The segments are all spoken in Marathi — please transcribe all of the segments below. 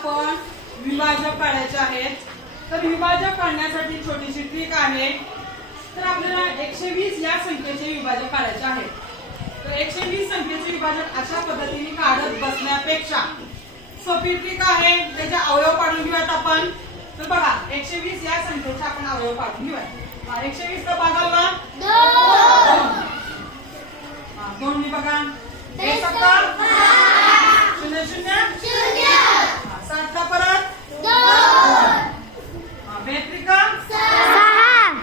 आपण विभाजक काढायचे आहेत. तर विभाजक काढण्यासाठी छोटीशी ट्रिक आहे. तर आपल्याला 120 या संख्येचे विभाजक काढायचे आहे. तर 120 संख्येचे विभाजक अशा पद्धतीने काढत बसण्यापेक्षा सोपी ट्रिक आहे. त्याचे अवयव काढून घेऊयात आपण. तर बघा 120 या संख्येचे आपण अवयव काढून घेऊयात. 120 का भागाला 2 ने बघा 1 सत्ता 0 0 7 चा परत 2 बेत्रिका 6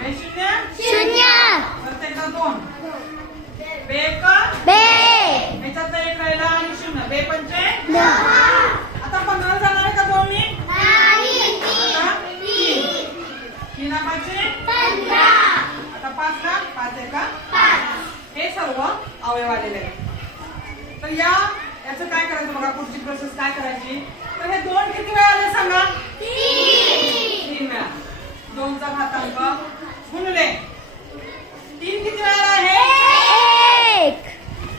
0 0 प्रत्येक 2 बेक याच्यात एक राहिला आणि 0 बे पंचे 10. आता 15 जाणार आहे का 2 ने नाही 3 5 15. आता 5 का 5 आहे का 5. हे सर्व अवयव आलेले आहेत. तर याचं काय करायचं बघा. पुढची प्रोसेस काय करायची. तर हे 2 किती वेळा आले सांगा. 3 वेळा. 2 चा घातांक गुणले 3 किती वेळा आहे 1.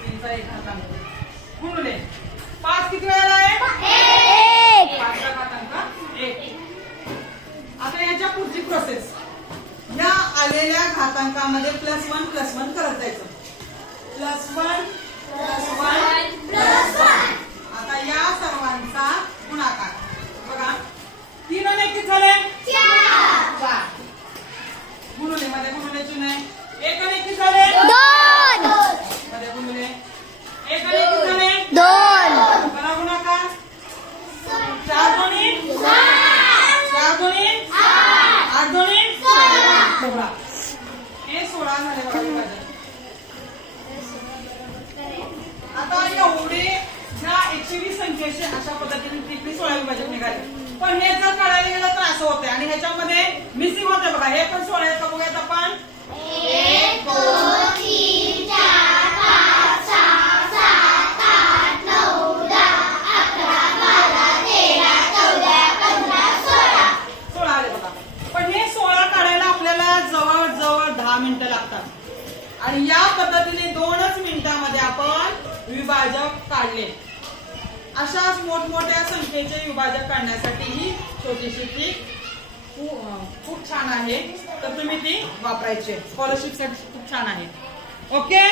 3 चा 1 घातांक गुणले 5 किती वेळा आहे 1. 5 चा घातांक 1. आता याच्या पुढची प्रोसेस. या आलेल्या घातांकामध्ये +1 +1 करत जायचं. +1 +1 +1. आता या सर्वांचा गुणाकार बघा. 3 आणि 1 किती झाले 4. गुणुले मध्ये गुणुले चिन्ह 1 आणि 1 किती झाले 2. मध्ये गुणुले 1 आणि 1 किती झाले 2. करा गुणाकार. 4 दोन्ही 4 दोन्ही 8 दोन्ही 16. हे 16 झाले बघा विभाजन. आता एवढे ह्या 120 संख्येचे अशा पद्धतीने टिपणी 16 विभाजक निघाले. पण हे जर काढायला गेलं तर असं होते आणि ह्याच्यामध्ये मिसिंग होते बघा. हे पण 16 आहेत का बघूयात आपण. 1 2 3 4 5 6 7 8 9 10 11 12 13 14 15 16. 16 आले बघा. पण हे 16 काढायला आपल्याला जवळजवळ 10 मिनिटं लागतात. आणि या पद्धतीने 2च मिनिटांमध्ये आपण विभाजक काढले. अशाच मोठमोठ्या संख्येचे विभाजक काढण्यासाठी ही छोटीशी ट्रिक खूप छान आहे. तर तुम्ही ती वापरायची. स्कॉलरशिप साठी खूप छान आहे. ओके.